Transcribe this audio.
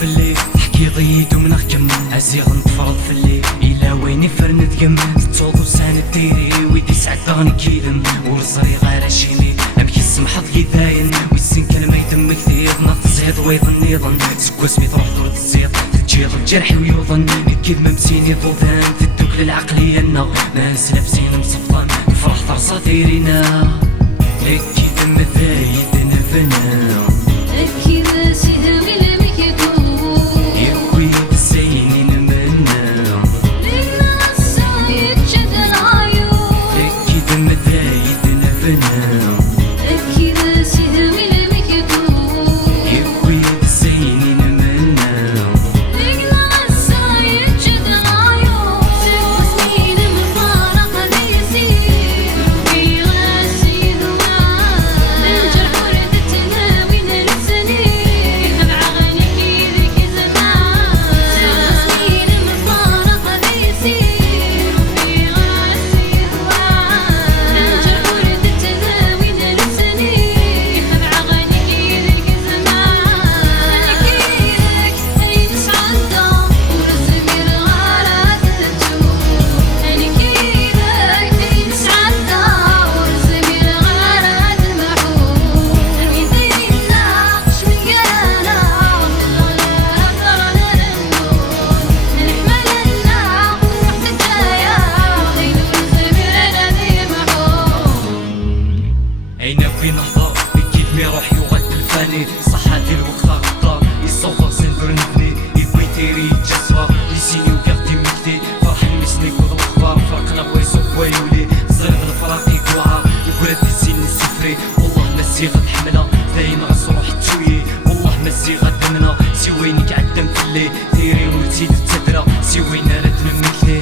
في الليل تحكي ضيد ومنخ كمل عزيغ نتفرض في الليل إلا وين فرن تكمل تتوض وسان الديري ويدي سعداني كيلم ورزري غير عشيني أبكي السمحة ضيداين ويسن كلمة يدم كثير نط زيد ويظن يظن سكوس بيتروح دور الزيط تجيغ الجرح ويوظن كيد ممسيني ضوذان تدوك للعقلية النغ ناس لابسين مصفان فرح طرصة ديرينا لك دم ذايد نفنا صحاتي الوقت غدا يصوفر سندر نبني يبغي تيري جسفة يسيني وقاعدي مكتي فرح المسني كود الأخبار فرقنا بويسوف ويولي زرد الفراق يقوعها يقول السين السفري والله مزيغة حملة زين غصروح تشوي والله مزيغة دمنا سوينك عدم في الليل تيري ونتيد التدرى سوينا ردنا مثلي